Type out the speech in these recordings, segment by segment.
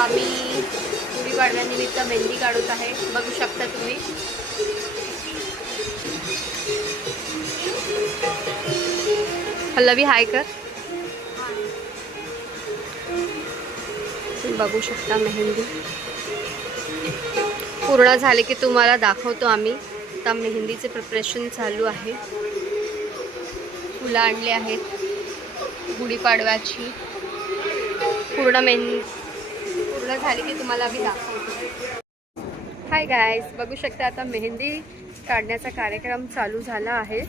आम्ही गुढीपाडव्यानिमित्त मेहंदी काढत आहे, बघू शकता तुम्ही. पल्लवी हाय कर. बघू शकता मेहंदी पूर्ण झाले की तुम्हाला दाखवतो आम्ही. आता मेहंदीचे प्रिपरेशन चालू आहे. फुलं आणले आहेत गुढीपाडव्याची. पूर्ण झाली की तुम्हाला आम्ही दाखवतो. हाय गाईज, बघू शकता आता मेहंदी काढण्याचा कार्यक्रम चालू झाला आहे.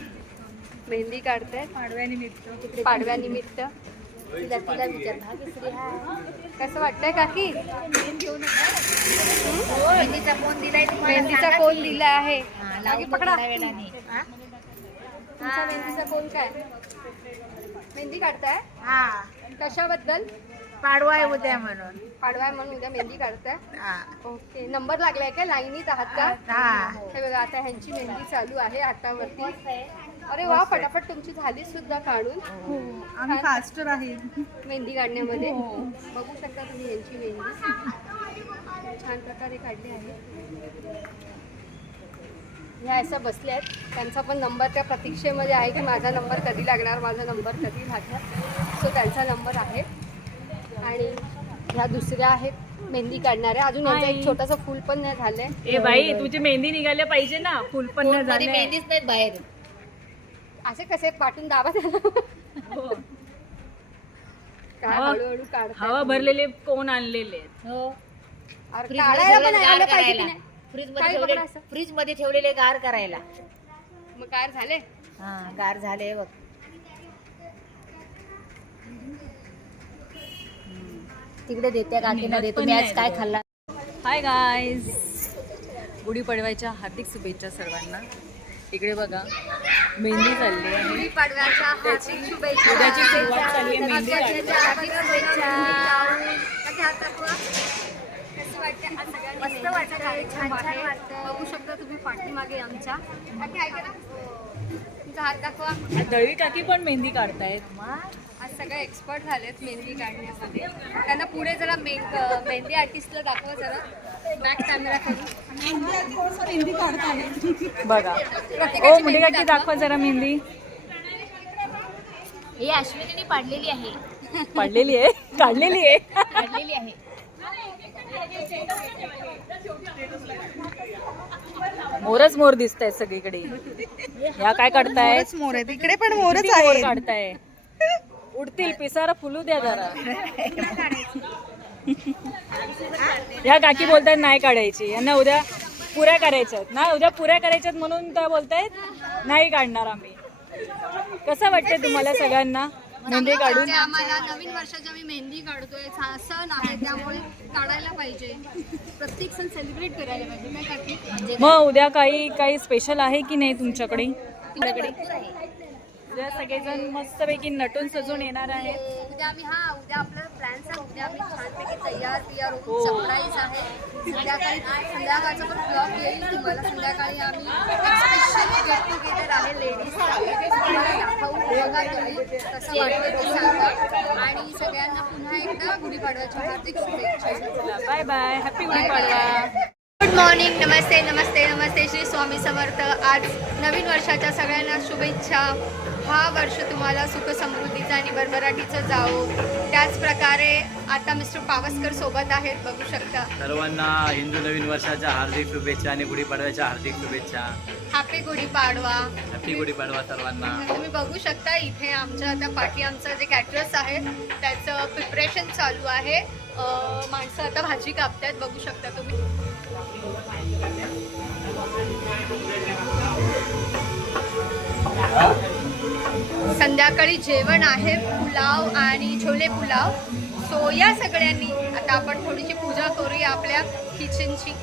मेहंदी काढते पाडव्यानिमित्त. तिला विचार कसं वाटतंय काकी? मेहंदीचा कोण दिला आहे? पकडा. तुमचा मेहंदीचा कोण काय? मेहंदी काढताय? कशाबद्दल? पाडवा आहे उद्या म्हणून. पाडवा आहे म्हणून उद्या मेहंदी काढताय? ओके. नंबर लागलाय का? लाईनीत आहात का? हे बघा आता ह्यांची मेहंदी चालू आहे हातावरती. अरे वा, फटाफट तुमची झाली सुद्धा काढून. आम्ही फास्टर आहे मेहंदी काढण्यामध्ये. बघू शकता तुम्ही यांची मेहंदी छान प्रकारे काढली आहे. ह्या असं बसल्या आहेत. त्यांचा पण नंबर त्या प्रतीक्षेमध्ये आहे की माझा नंबर कधी लागणार, माझा नंबर कधी लागणार. सो त्यांचा नंबर आहे. आणि ह्या दुसऱ्या आहेत मेहंदी काढणाऱ्या. अजून यांचं एक छोटंसं फूल पण नाही झालंय. ए बाई, तुझी मेहंदी निघायला पाहिजे ना, फुल पण नाही झाली. मेहंदीच नाही बाहेर. असे कसे पाठून दाबा त्याला. काय हळूहळू काढतात. हवा भरलेले कोण आणलेले हो. काढायला पण आलं पाहिजे की नाही? फ्रीज मध्ये ठेवलेले गार करायला. मग काय झाले? हा, गार झाले बघ. तिकडे देते काकीना दे. तुम्ही आज काय खाल्ला? हाय गाईज, गुढीपाडव्याच्या हार्दिक शुभेच्छा सर्वांना. इकडे बघा मेहंदी चालली आहे. गुढीपाडव्याच्या हार्दिक शुभेच्छा. उद्याची सुरुवात चालली आहे मेहंदी काढायला. हार्दिक शुभेच्छा. मस्त वाटतं, छान वाटतं. बघू शकता तुम्ही पाठीमागे आमच्या. काकी ऐका ना, तुमचा हात दाखवा. दळवी काकी पण मेहंदी काढतायत. आज सगळे एक्सपर्ट झालेत मेहंदी काढण्यामध्ये. त्यांना पुढे जरा मेहंदी आर्टिस्टला दाखवा जरा बॅक कॅमेरा करून. मेहंदी काढताय बघा. ओ मुली काकी दाखवा जरा मेहंदी. ही अश्विनीने पाडलेली आहे. काढलेली आहे. काढलेली आहे. मोरच मोर दिसत आहेत सगळीकडे. ह्या काय काढतायत? मोर आहे तिकडे पण मोरच आहे. काढताय. उडतील, पिसारा फुलू द्या जरा. या काकी बोलतायत नाही काढायची, यांना उद्या पुऱ्या करायच्यात ना. उद्या पुऱ्या करायच्यात म्हणून त्या बोलतायत नाही काढणार आम्ही. कसं वाटतंय तुम्हाला सगळ्यांना मेहंदी काढून? आम्हाला नवीन वर्षाच्या मी मेहंदी काढतोय. सण आहे त्यामुळे काढायला पाहिजे. प्रत्येक सण सेलिब्रेट करायला पाहिजे. काय करते मग उद्या काही स्पेशल आहे की नाही तुमच्याकडे? उद्या सगळेजण मस्तपैकी नटून सजून येणार आहेत. उद्या आम्ही उद्या आपला प्लॅन आहे. उद्या आम्ही छानपैकी तयार होऊन सरप्राईज आहे. संध्याकाळचा पण ब्लॉग येईल तुम्हाला. संध्याकाळी आम्ही स्पेशल गेट टुगेदर आहे लेडीज. दाखवून बघा तुम्ही कसं वाटतं ते सांगा. आणि सगळ्यांना पुन्हा एकदा गुढीपाडव्याच्या हार्दिक शुभेच्छा. Bye bye, happy Gudi Padwa. Good morning, नमस्ते नमस्ते नमस्ते. श्री स्वामी समर्थ. आज नवीन वर्षाच्या सगळ्यांना शुभेच्छा. हा वर्ष तुम्हाला सुख समृद्धीचं आणि भरभराटीचं जावो. त्याच प्रकारे आता मिस्टर पावसकर सोबत आहेत, बघू शकता. सर्वांना हिंदू नवीन वर्षाच्या हार्दिक शुभेच्छा आणि गुढीपाडव्याच्या हार्दिक शुभेच्छा. हॅपी गुढीपाडवा. हॅपी गुढीपाडवा सर्वांना. तुम्ही बघू शकता इथे आमच्या आता पाठी आमचं जे कॅटरर्स आहेत त्याचं प्रिपरेशन चालू आहे. माणसं आता भाजी कापतायत, बघू शकता तुम्ही. संध्याकाळी जेवण आहे पुलाव आणि छोले पुलाव. सो या सगळ्यांनी आता आपण थोडीशी पूजा करूया आपल्या किचनची.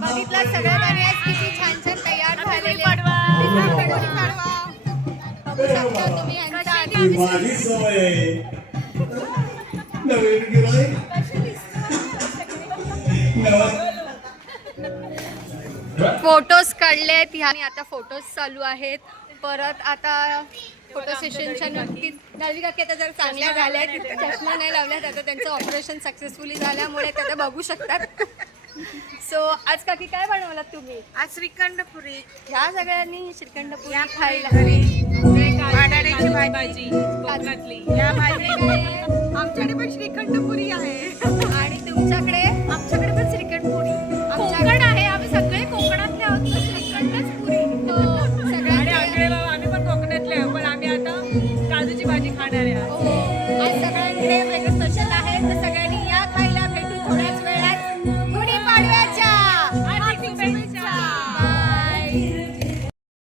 बघितलं सगळ्या गाणी आज किती छान छान तयार झालेले आहेत. बघू शकता तुम्ही यांचा आधी माझी सवय आहे नवीन गिराईक फोटोज काढलेत ह्याने आता फोटोज चालू आहेत. परत आता फोटो सेशनच्या नक्कीच दळवी काकी आता जर चांगल्या झाल्या आहेत, चष्मा नाही लावल्यात, आता त्यांचं ऑपरेशन सक्सेसफुली झाल्यामुळे ते आता बघू शकतात. सो आज काकी काय बनवलात तुम्ही? आज श्रीखंडपुरी ह्या सगळ्यांनी श्रीखंडपुरी या खायला वाटाण्याची भाजी कोकणातली. या भाजी आमच्याकडे पण श्रीखंडपुरी आहे. आणि तुमच्याकडे? आमच्याकडे पण श्रीखंडपुरी कोकण आहे, आम्ही सगळे कोकणातले आहोत, तर श्रीखंडच पुरी. तो आणि सगळ्यांकडे आम्ही पण कोकणातले आहे, पण आम्ही आता काजूची भाजी खाणार आहे. आज सगळ्यांकडे